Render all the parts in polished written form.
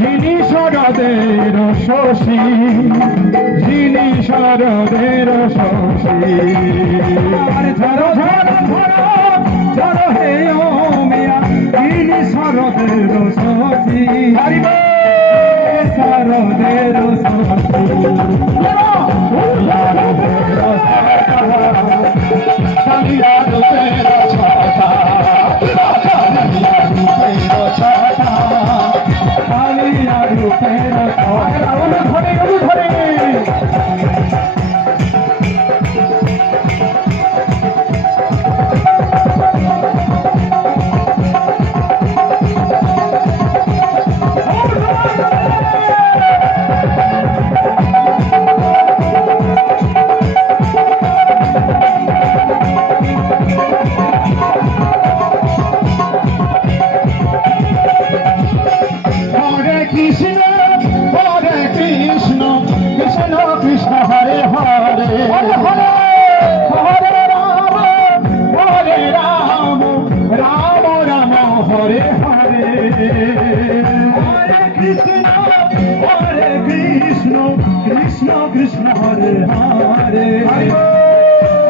যিনি শরদের শশী, যিনি শরদের শশী। ঝড় ঝড় ঝড় ঝড় হে ও মিয়া, যিনি শরদের শশী, শরদের শশী। কালিয়া রূপের ছটা, কালিয়া রূপের ছটা, ধরে ধরে কৃষ্ণ হরে কৃষ্ণ, কৃষ্ণ কৃষ্ণ হরে হরে, হরে রাম হরে রাম, রাম রাম হরে হরে। হরে কৃষ্ণ কৃষ্ণ কৃষ্ণ হরে হরে,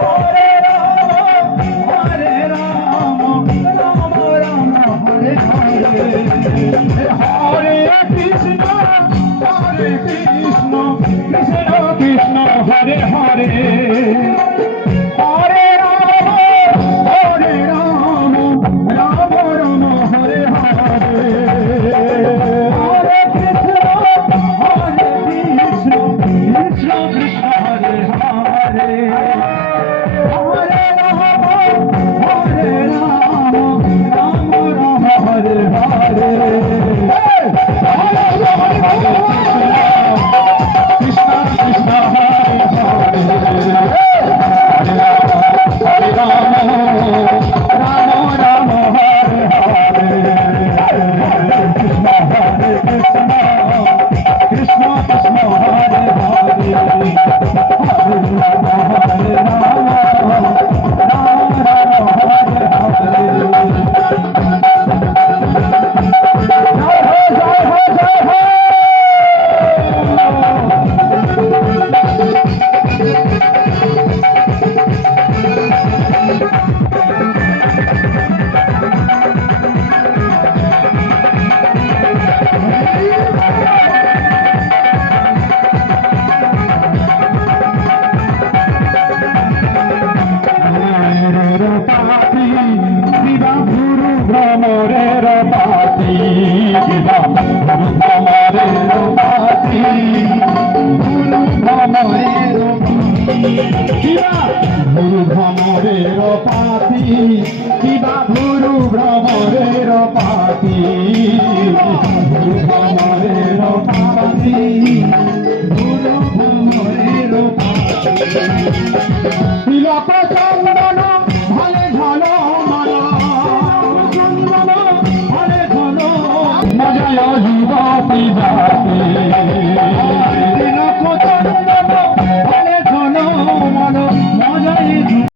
হরে রাম রাম রাম হরে হরে। হরে কৃষ্ণ কৃষ্ণ কৃষ্ণ হরে হরে, হরে রাম রাম রাম হরে হরে। হরে কৃষ্ণ কৃষ্ণ কৃষ্ণ হরে হরে, হরে রাম রাম হরে হরে। কৃষ্ণ কৃষ্ণ হরে হরে, হরে রাম রাম রাম হরে হরে। কৃষ্ণ হরে কৃষ্ণ, কৃষ্ণ কৃষ্ণ হরে হরে, হরে রাম হরে রাম, রাম রাম হরে হরে। ভ্রমরের পাতি, ভ্রমরের পাতি, ভ্রমরের ভ্রমরের পাতি, কিবা ভুরু ভ্রমরের পাতি, ভ্রমরের পাতি, ভুরু ভ্রমরের পাতি।